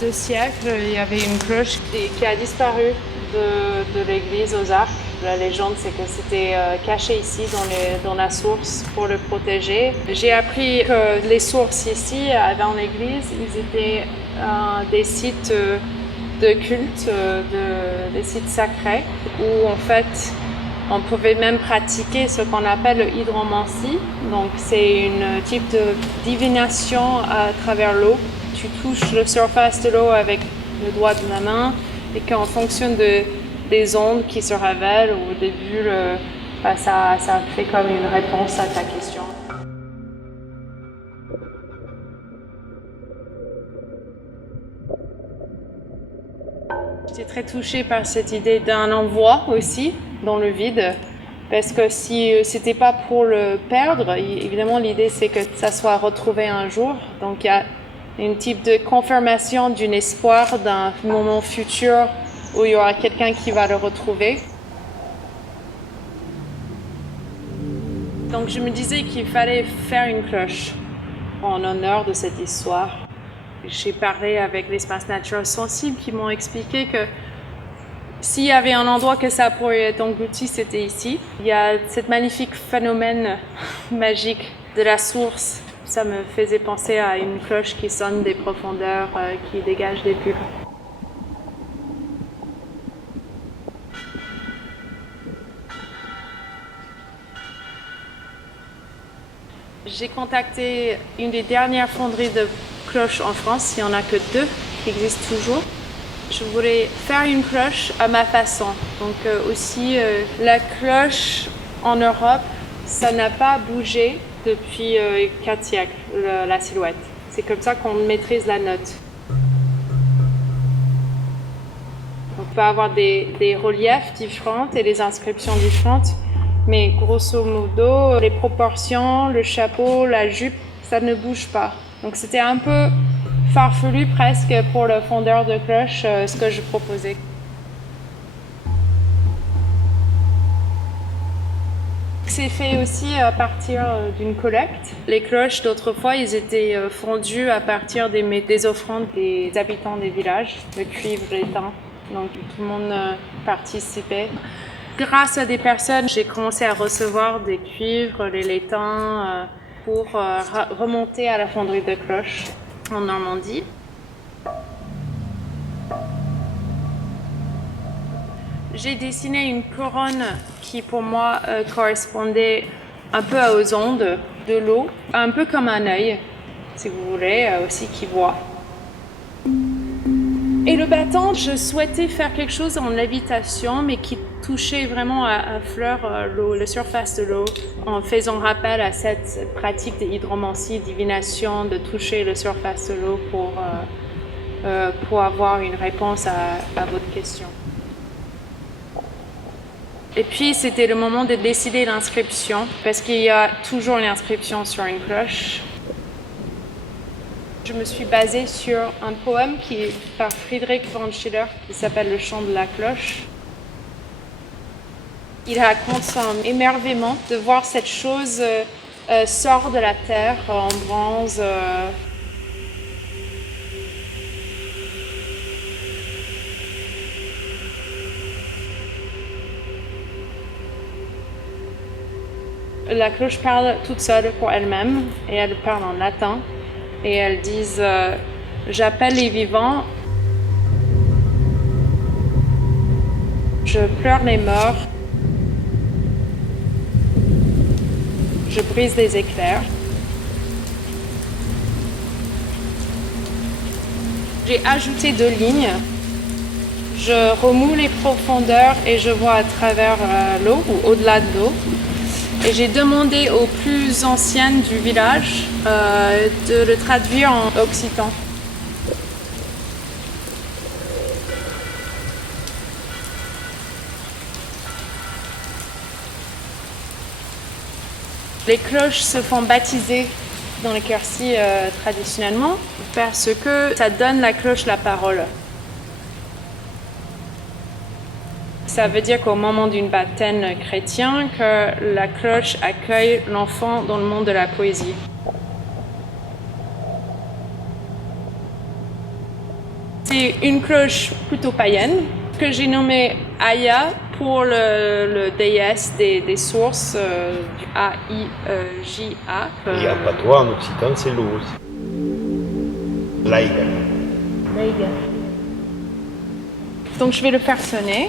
2 siècles, il y avait une cloche qui a disparu de l'église aux Arcs. La légende, c'est que c'était caché ici dans la source pour le protéger. J'ai appris que les sources ici, avant l'église, ils étaient des sites de culte, des sites sacrés, où en fait on pouvait même pratiquer ce qu'on appelle l'hydromancie. Donc c'est un type de divination à travers l'eau. Tu touches la surface de l'eau avec le doigt de la main et qu'en fonction des ondes qui se révèlent ou des bulles, ça fait comme une réponse à ta question. J'étais très touchée par cette idée d'un envoi aussi dans le vide, parce que si c'était pas pour le perdre, évidemment l'idée c'est que ça soit retrouvé un jour. Donc il y a un type de confirmation d'un espoir d'un moment futur où il y aura quelqu'un qui va le retrouver. Donc je me disais qu'il fallait faire une cloche en honneur de cette histoire. J'ai parlé avec l'espace naturel sensible qui m'ont expliqué que s'il y avait un endroit que ça pourrait être englouti, c'était ici. Il y a ce magnifique phénomène magique de la source. Ça me faisait penser à une cloche qui sonne des profondeurs, qui dégage des bulles. J'ai contacté une des dernières fonderies de cloches en France. Il n'y en a que 2 qui existent toujours. Je voulais faire une cloche à ma façon. Donc aussi, la cloche en Europe, ça n'a pas bougé depuis 4 siècles, la silhouette. C'est comme ça qu'on maîtrise la note. On peut avoir des reliefs différents et des inscriptions différentes, mais grosso modo, les proportions, le chapeau, la jupe, ça ne bouge pas. Donc c'était un peu farfelu presque pour le fondeur de cloche, ce que je proposais. C'est fait aussi à partir d'une collecte. Les cloches d'autrefois, ils étaient fondus à partir des offrandes des habitants des villages, le cuivre, l'étain. Donc tout le monde participait. Grâce à des personnes, j'ai commencé à recevoir des cuivres, les l'étain pour remonter à la fonderie de cloches en Normandie. J'ai dessiné une couronne qui pour moi correspondait un peu aux ondes de l'eau, un peu comme un œil, si vous voulez, aussi qui voit. Et le bâton, je souhaitais faire quelque chose en lévitation, mais qui touchait vraiment à fleur l'eau, la surface de l'eau, en faisant rappel à cette pratique d'hydromancie, divination, de toucher la surface de l'eau pour avoir une réponse à votre question. Et puis, c'était le moment de décider l'inscription, parce qu'il y a toujours une inscription sur une cloche. Je me suis basée sur un poème qui est par Friedrich von Schiller, qui s'appelle Le chant de la cloche. Il raconte son émerveillement de voir cette chose sort de la terre en bronze. La cloche parle toute seule pour elle-même et elle parle en latin et elles disent j'appelle les vivants, je pleure les morts, je brise les éclairs. J'ai ajouté 2 lignes. Je remue les profondeurs et je vois à travers l'eau ou au-delà de l'eau. Et j'ai demandé aux plus anciennes du village de le traduire en occitan. Les cloches se font baptiser dans les Quercy traditionnellement parce que ça donne la cloche la parole. Ça veut dire qu'au moment d'une baptême chrétien, que la cloche accueille l'enfant dans le monde de la poésie. C'est une cloche plutôt païenne que j'ai nommée Aya pour le déesse des sources, du A-I-J-A. Et en patois, en occitan, c'est l'eau aussi. Laïga. Donc je vais le faire sonner.